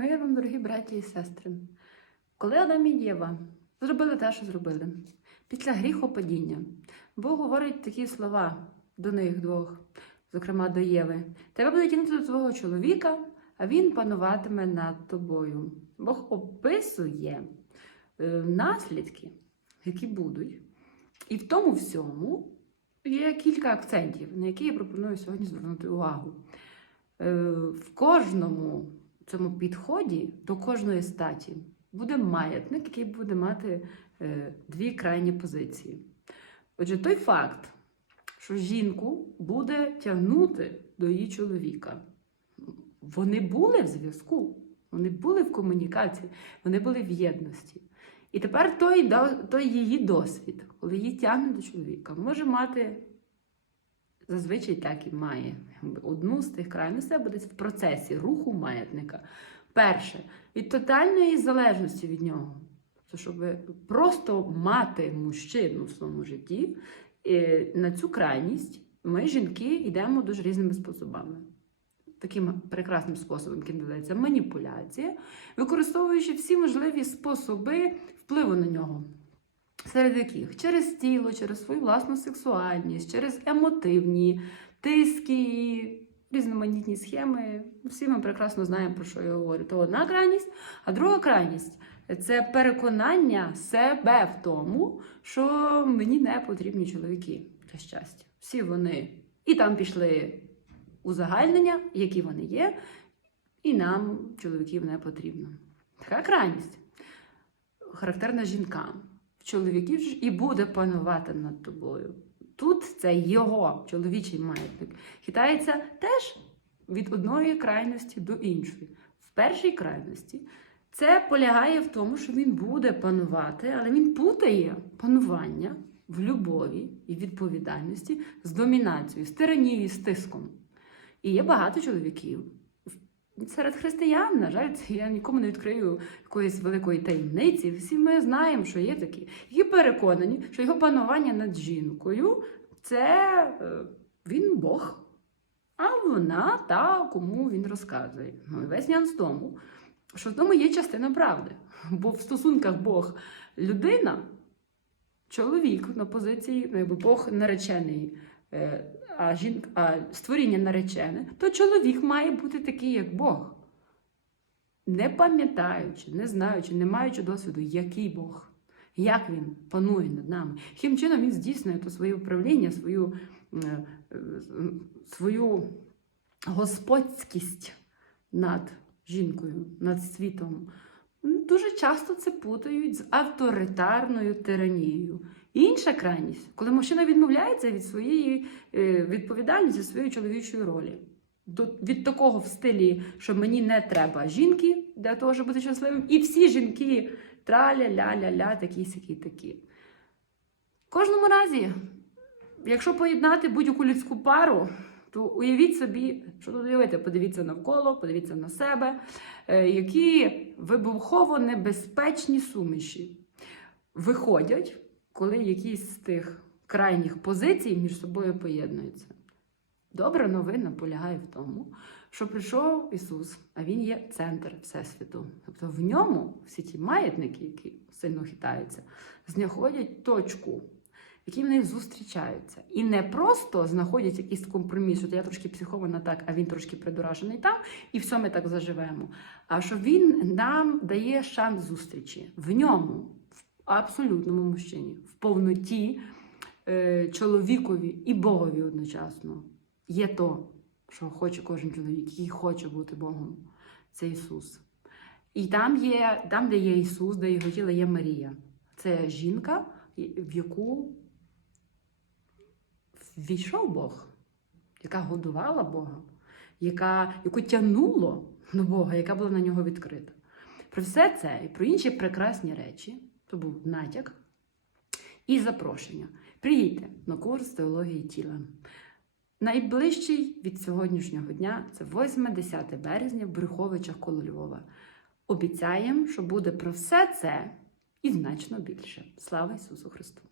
Мир вам, дорогі браті і сестри. Коли Адам і Єва зробили те, що зробили, після гріхопадіння, Бог говорить такі слова до них двох, зокрема до Єви. Тебе буде тягнути до твого чоловіка, а він пануватиме над тобою. Бог описує е, наслідки, які будуть. І в тому всьому є кілька акцентів, на які я пропоную сьогодні звернути увагу. Е, В кожному цьому підході до кожної статі буде маятник, який буде мати е, дві крайні позиції. Отже, той факт, що жінку буде тягнути до її чоловіка, вони були в зв'язку, вони були в комунікації, вони були в єдності. І тепер той, той її досвід, коли її тягне до чоловіка, може мати зазвичай так і має. Одну з тих крайностей або в процесі руху маятника. Перше, від тотальної залежності від нього. Це щоб просто мати мужчину в своєму житті, е, на цю крайність ми, жінки, йдемо дуже різними способами. Таким прекрасним способом, який називається маніпуляція, використовуючи всі можливі способи впливу на нього. Серед яких через тіло, через свою власну сексуальність, через емотивні тиски, різноманітні схеми. Всі ми прекрасно знаємо, про що я говорю. То одна крайність, а друга крайність це переконання себе в тому, що мені не потрібні чоловіки для щастя. Всі вони і там пішли узагальнення, які вони є, і нам чоловіків не потрібно. Така крайність характерна жінкам. Чоловіків ж і буде панувати над тобою. Тут це його чоловічий маятник. Хитається теж від одної крайності до іншої. В першій крайності це полягає в тому, що він буде панувати, але він путає панування в любові і відповідальності з домінацією, з тиранією, з тиском. І є багато чоловіків. Серед християн, на жаль, я нікому не відкрию якоїсь великої таємниці. Всі ми знаємо, що є такі, які переконані, що його панування над жінкою це е, він Бог, а вона та, кому він розказує. Ну і весь нюанс тому, що в тому є частина правди. Бо в стосунках Бог людина, чоловік на позиції, ну, якби Бог наречений. Е, А жінка, а створіння наречене, то чоловік має бути такий, як Бог. Не пам'ятаючи, не знаючи, не маючи досвіду, який Бог, як він панує над нами, яким чином він здійснює то своє управління, свою, е, е, свою господськість над жінкою, над світом. Дуже часто це путають з авторитарною тиранією. Інша крайність, коли мужчина відмовляється від своєї е, відповідальності, своєї чоловічої ролі. Від такого в стилі, що мені не треба жінки для того, щоб бути щасливим, і всі жінки траля-ля-ля-ля, такі сякі такі. В кожному разі, якщо поєднати будь-яку людську пару, то уявіть собі, що тут уявити, подивіться навколо, подивіться на себе, е, які вибухово небезпечні суміші виходять, коли якісь з тих крайніх позицій між собою поєднуються. Добра новина полягає в тому, що прийшов Ісус, а Він є центр Всесвіту. Тобто в ньому всі ті маятники, які сильно хитаються, знаходять точку, в якій вони зустрічаються. І не просто знаходять якийсь компроміс, що я трошки психована так, а він трошки придурашений там, і все ми так заживемо. А що він нам дає шанс зустрічі в ньому, в абсолютному мужчині, в повноті е, чоловікові і Богові одночасно. Є то, що хоче кожен чоловік, який хоче бути Богом. Це Ісус. І там, є, там, де є Ісус, де його тіло є Марія. Це жінка, в яку ввійшов Бог, яка годувала Бога, яка, яку тягнуло до Бога, яка була на нього відкрита. Про все це і про інші прекрасні речі, то був натяк і запрошення. Приїдьте на курс теології тіла. Найближчий від сьогоднішнього дня це 8-10 березня в Брюховичах коло Львова. Обіцяємо, що буде про все це і значно більше. Слава Ісусу Христу!